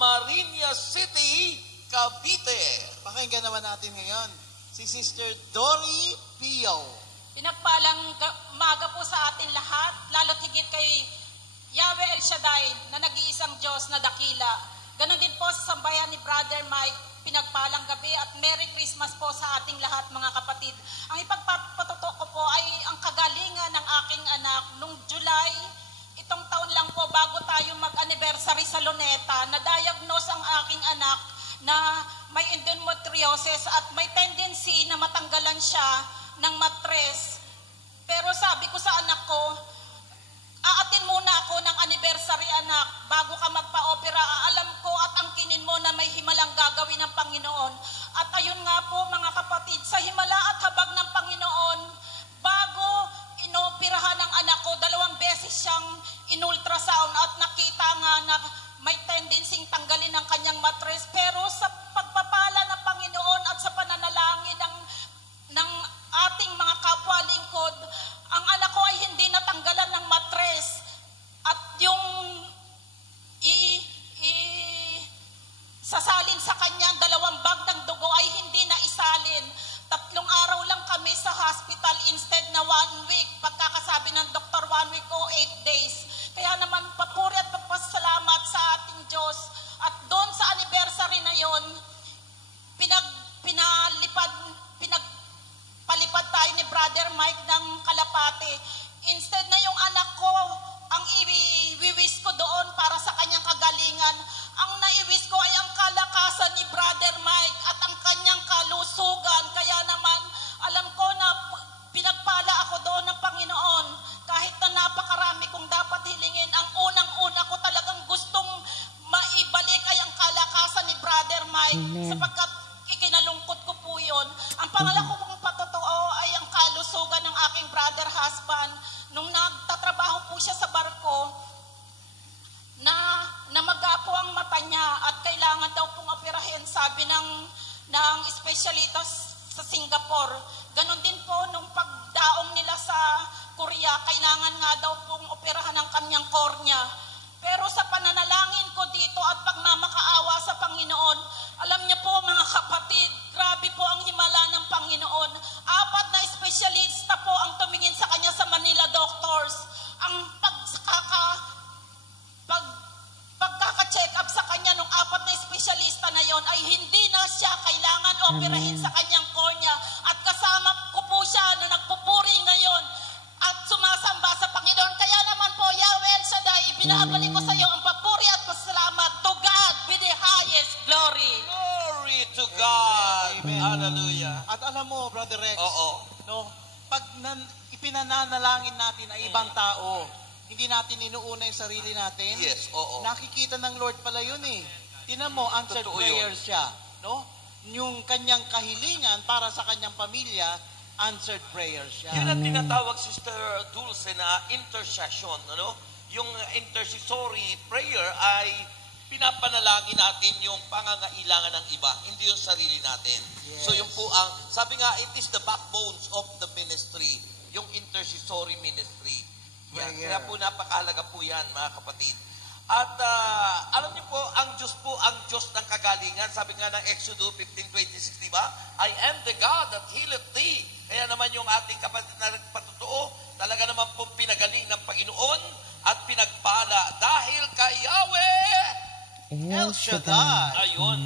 Mariñas City, Cavite. Pakinggan naman natin ngayon si Sister Dory Pio. Pinagpalang umaga po sa atin lahat, lalo't higit kay Yahweh El Shaddai na nag-iisang Diyos na dakila. Ganon din po sa sambayan ni Brother Mike, pinagpalang gabi at Merry Christmas po sa ating lahat mga kapatid. Ang ipagpapatuto ko po ay ang kagalingan ng aking anak nung July, itong taon lang po bago tayo mag-anniversary sa Luneta, na-diagnose ang aking anak na may endometriosis at may tendency na matanggalan siya ng matres. Pero sabi ko sa anak ko, aatin muna ako ng anniversary anak, bago ka magpa-opera, alam ko at angkinin mo na may himalang gagawin ng Panginoon. At ayun nga po mga kapatid, sa himala at habag ng Panginoon, bago inoperahan ng anak ko, 2 beses siyang in-ultrasound at nakita nga na may tendency tanggalin ang kanyang matres. Pero sa pagpapala ng Panginoon at sa pananalangin ng ating mga kapwa lingkod, ang anak ko ay hindi natanggalan ng matres. At yung sasalin sa kanya 2 bag ng dugo ay hindi na isalin. 3 araw lang kami sa hospital instead na 1 week. Pagkakasabi ng doktor 1 week o 8 days. Kaya naman papuri at pagpasalamat sa ating Diyos. At doon sa anniversary na yon, pinagpalipad tayo ni Brother Mike ng Kalapate. Instead na yung anak ko, ang i-wish ko doon para sa kanyang kagalingan, ang nai-wish ko ay ang kalakasan ni Brother Mike at ang kanyang kalusugan. Kaya naman, alam ko na pinagpala ako doon ng Panginoon. Kahit na napakarami kong dapat hilingin, ang unang-una ko talagang gustong maibalik ay ang kalakasan ni Brother Mike. Amen. Sapagkat ikinalungkot ko po yun. Ang pangalawa kong patotoo ay ang kalusugan ng aking brother husband. Nung nagtatrabaho po siya sa barko, na namaga po ang mata niya at kailangan daw pong operahin, sabi ng espesyalista sa Singapore. Ganon din po nung pagdaong nila sa Korea, kailangan nga daw pong operahan ang kanyang cornea. Pero sa pananalangin ko dito at pagmamakaawa sa Panginoon, alam niyo po mga kapatid, grabe po ang himala ng Panginoon. 4 na espesyalista po ang tumingin sa kanya sa Manila Doctors. Ang pagkaka-check up sa kanya ng 4 na espesyalista na yon ay hindi na siya kailangan operahin sa kanyang cornea. At kasama ko po siya na nagpupuri ngayon at sumasamba sa Panginoon. Kaya naman po, Yahweh El Shaddai, ibinabalik ko sa iyo ang papuri at pasalamat. To God be the highest glory. Glory to God. Amen. Hallelujah. At alam mo, Brother Rex, Oo. pag ipinananalangin natin ang ibang tao, hindi natin inuuna yung sarili natin. Yes, oo. Nakikita ng Lord pala yun eh. Tinan mo, answered Totoo prayer yun. siya. No? Yung kanyang kahilingan para sa kanyang pamilya, answered prayer siya. Yun ang tinatawag, Sister Dulce, na intercession. Ano? Yung intercessory prayer ay pinapanalangin natin yung pangangailangan ng iba, hindi yung sarili natin. Yes. So yung po ang, sabi nga, it is the backbones of the ministry, yung intercessory ministry. Yan. Prayer. Kaya po napakahalaga po yan, mga kapatid. At alam niyo po, ang Diyos po, ang Diyos ng kagalingan. Sabi nga ng Exodus 15:26, di ba? I am the God that healeth thee. Kaya naman yung ating kapatid na nagpatotoo, talaga naman po pinagaling ng Panginoon at pinagpala dahil kay Yahweh El Shaddai. Ayun.